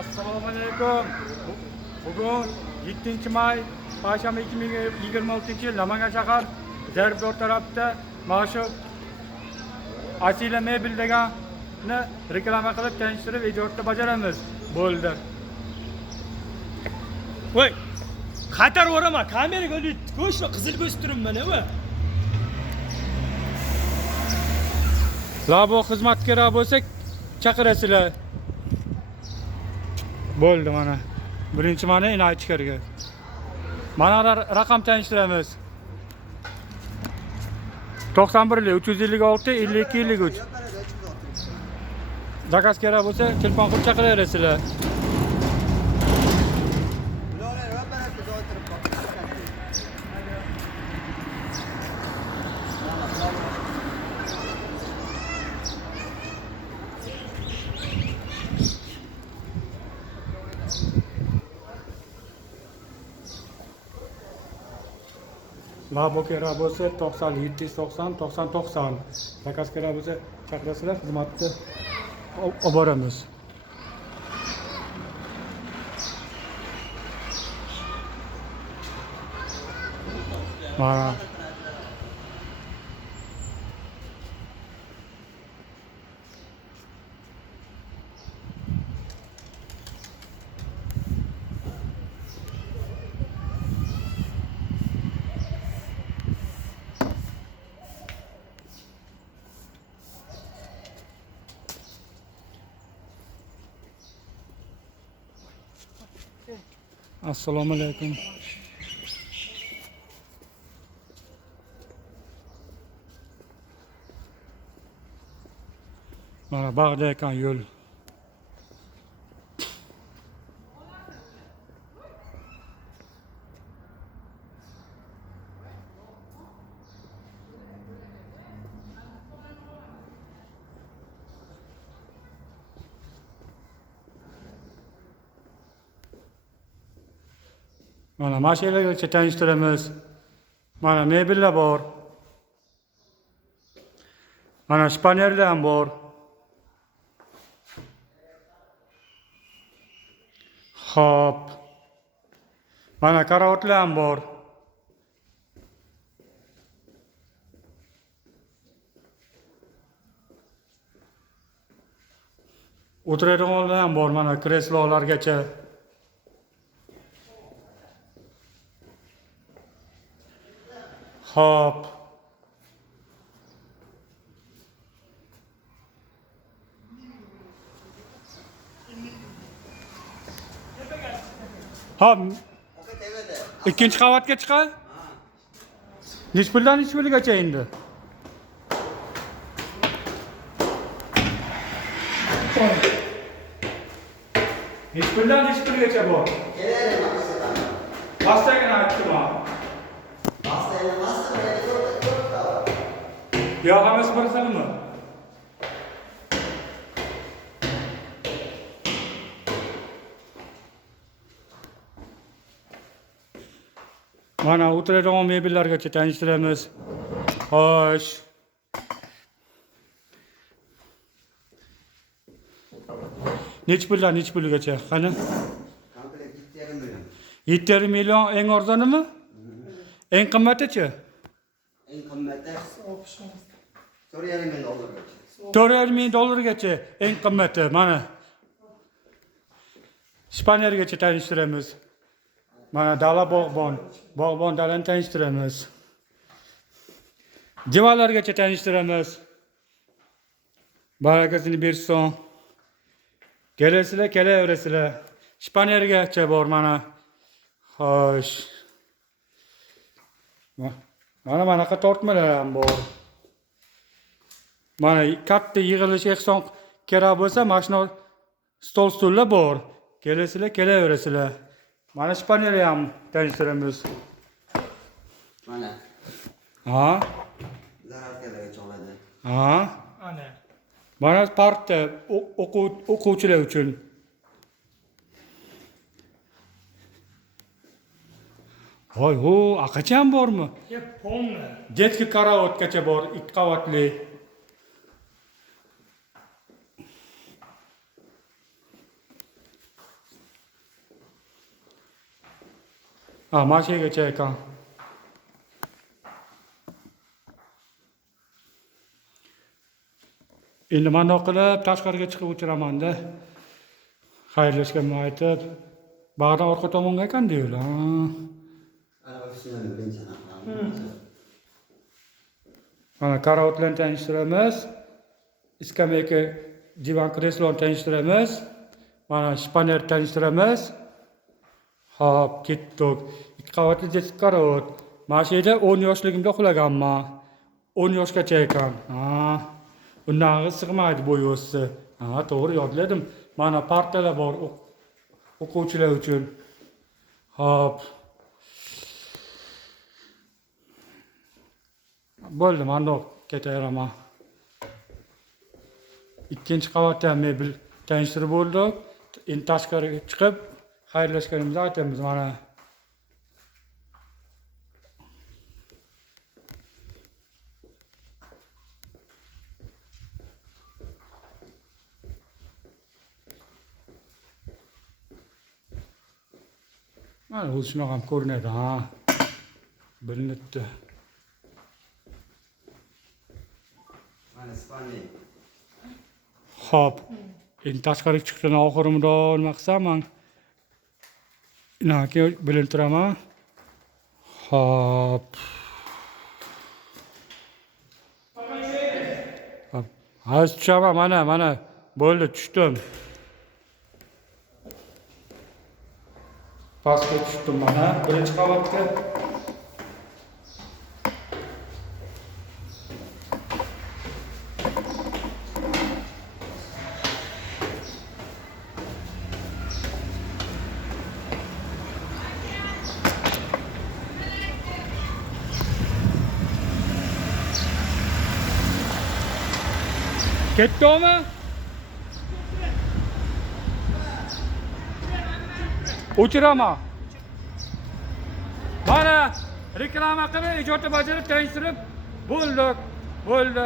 Assalomu alaykum. Bugun 7-may, payshanba 2026-yil Namangan shahar Zarbdor tarafda mana shu Asila mebel deganni reklama qilib tanishtirib ijodda bajaramiz. Bo'ldi. Voy, xatar o'rama, kameraga olib ko'shni qizil bo'sib turibman, va. Labo xizmatkora bo'lsak, chaqirasizlar. Bo'ldi mana. Birinchi mana inoyat ichkariga. Mana raqam tanishtiramiz. 91 356 52 53. Zakaz kerak bo'lsa, telefon qilib chaqiraverasizlar. Labo kerak bo'lsa 90 790 90 90. Zakaz kerak bo'lsa chaqirasizlar, xizmatni olib boramiz. Mana Assalomu alaykum. Mana bag'da ekan yo'l. Mana mashinalarga tanishtiramiz. Mana mebellar bor. Mana shpanerlar ham bor. Xo'p. Mana karavotlar ham bor. O'tiradiganlar ham bor, mana kreslolargacha. Xo'p. Hop. Ikkinchi qavatga chiqay. Nech puldan nech pulgacha endi? Nech puldan nech pulgacha bor? Bastagina aytdim. Yo, hammasi bir xilmi? Mana o'tiradigan mebellargacha tanishtiramiz. Xo'sh. Nech puldan nech pulgacha? Qani? Komplekt 7,5 million. 7,5 million eng arzonimi? Eng qimmatichi? Eng qimmati 4,5 ming dollargacha. 4,5 ming dollargacha eng qimmati mana. Shpanergacha tanishtiramiz. Mana dala bog'bon dalani tanishtiramiz. Divarlargacha tanishtiramiz. Barakasini bersin. Kelasizlar, kelaverasizlar. Shpanergacha bor mana. Xo'sh. Mana bunaqa tortmalar ham bor. Mana katta yig'ilish ehson kerak bo'lsa, mana shu stol-stullar bor. Kelasizlar, kelaverasizlar. Mana shpaneri ham tanishtiramiz. Mana. Ha? Zaravkalarga oladi. Ha? Ana. Mana parkda o'quvchilar uchun. Voy, ho, aqacham bormi? Polni. Детский karavotgacha bor, 2 qavatli. Ha, mashinaga ekan. Endi mana qilib tashqariga chiqib o'tiraman-da. Xayrlashganimni aytib, bag'dan orqa tomonga ekan deylar. Ana ofisini birinchi anaqa. Mana karavotlarni tanishtiramiz. Iskameyka, divan kresloni tanishtiramiz. Mana shpaner tanishtiramiz. Hop, ketdik. 2 qavatli jesik karavot. Mana shu yerda 10 yoshligimda uxlaganman. 10 yoshgacha ekan. Ha. Undan sig'maydi bo'yi o'ssi. Ha, to'g'ri yodladim. Mana partalar bor o'quvchilar uchun. Hop. Bo'ldi, mana ketaveraman. Ikkinchi qavatda mebel tanishtirib bo'ldik. Endi tashqariga chiqib xayrlashganimizni aytamiz mana. Mana o'zi shunaqa ham ko'rinadi, ha. Bilinibdi. Mana Ispaniya. Hop. Endi tashqariga chiqishdan oxirimda nima qilsam, inaki bilinib turaman. Hop. Hop. Hozir tushaman, mana. Bo'ldi, tushdim. Pastga tushdim mana, birinchi qavatga. Ketdimi? O'chiraman. Mana reklama qilib, ijodni bajarib, tanishtirib bo'ldi.